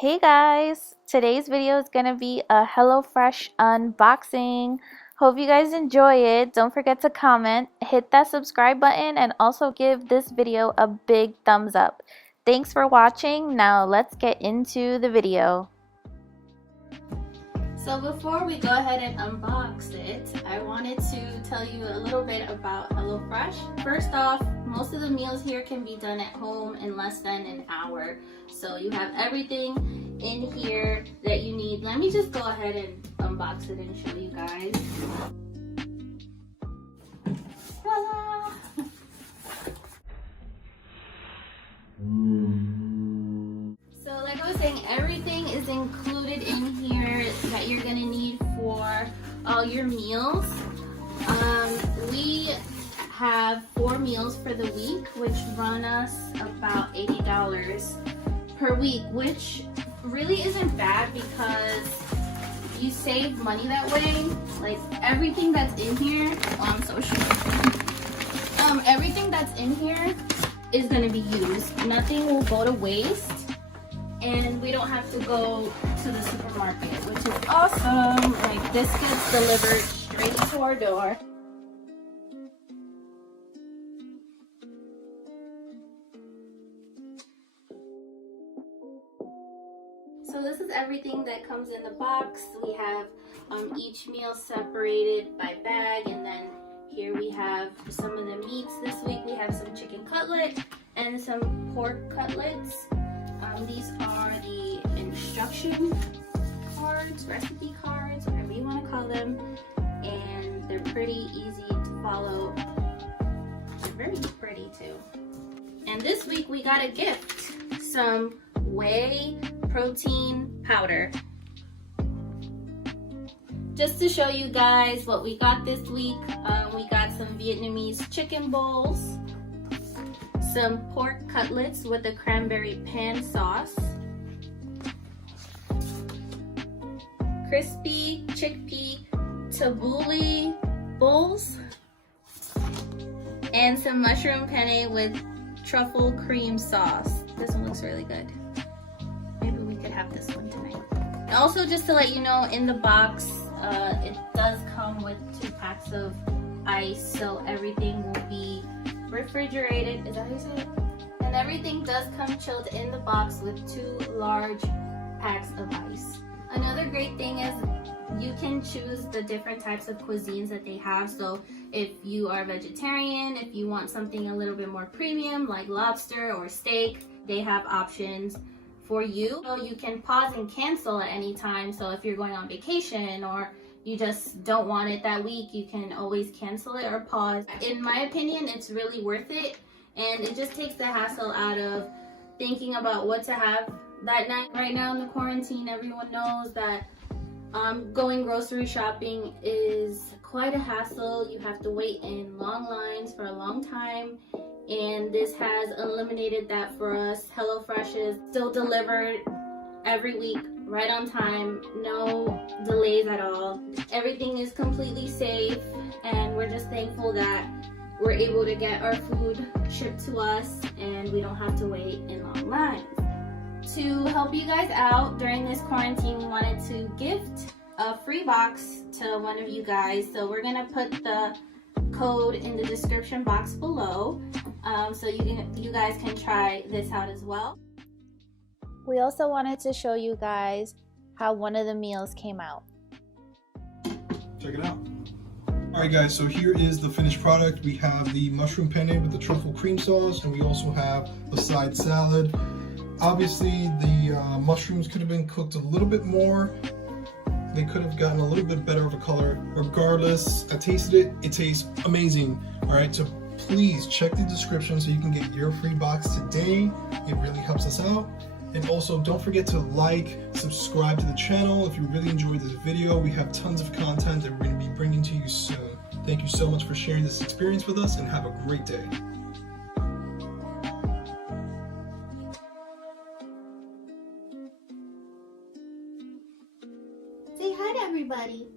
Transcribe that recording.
Hey guys, today's video is gonna be a HelloFresh unboxing. Hope you guys enjoy it. Don't forget to comment, hit that subscribe button, and also give this video a big thumbs up. Thanks for watching. Now let's get into the video. So before we go ahead and unbox it, I wanted to tell you a little bit about HelloFresh. First off, most of the meals here can be done at home in less than an hour. So you have everything in here that you need. Let me just go ahead and unbox it and show you guys. Ta-da! So like I was saying, everything is included in here that you're gonna need for all your meals. We have 4 meals for the week, which run us about $80 per week, which really isn't bad because you save money that way. Like everything that's in here, I'm so sure. Everything that's in here is gonna be used. Nothing will go to waste. And we don't have to go to the supermarket, which is awesome. Like this gets delivered straight to our door. So this is everything that comes in the box. We have each meal separated by bag, and then here we have some of the meats. This week we have some chicken cutlet and some pork cutlets. These are the instruction cards, recipe cards, whatever you want to call them, and they're pretty easy to follow. They're very pretty too. And this week we got a gift, some whey protein powder. Just to show you guys what we got this week, we got some Vietnamese chicken bowls, some pork cutlets with a cranberry pan sauce, crispy chickpea tabbouleh bowls, and some mushroom penne with truffle cream sauce. This one looks really good. Maybe we could have this one tonight. And also, just to let you know, in the box, it does come with 2 packs of ice, so everything will be refrigerated. Is that how you say it? And everything does come chilled in the box with 2 large packs of ice. Another great thing is you can choose the different types of cuisines that they have. So if you are vegetarian, if you want something a little bit more premium like lobster or steak, they have options for you. So you can pause and cancel at any time. So if you're going on vacation or you just don't want it that week, you can always cancel it or pause. In my opinion, it's really worth it, and it just takes the hassle out of thinking about what to have that night. Right now in the quarantine, everyone knows that going grocery shopping is quite a hassle. You have to wait in long lines for a long time, and this has eliminated that for us. HelloFresh is still delivered every week, right on time, no delays at all. Everything is completely safe, and we're just thankful that we're able to get our food shipped to us and we don't have to wait in long lines. To help you guys out during this quarantine, we wanted to gift a free box to one of you guys. So we're gonna put the code in the description box below, so you guys can try this out as well. We also wanted to show you guys how one of the meals came out. Check it out. Alright guys, so here is the finished product. We have the mushroom penne with the truffle cream sauce, and we also have a side salad. Obviously the mushrooms could have been cooked a little bit more. They could have gotten a little bit better of a color. Regardless, I tasted it. It tastes amazing. Alright, so please check the description so you can get your free box today. It really helps us out. And also, don't forget to like, subscribe to the channel if you really enjoyed this video. We have tons of content that we're going to be bringing to you soon. Thank you so much for sharing this experience with us, and have a great day. Say hi to everybody.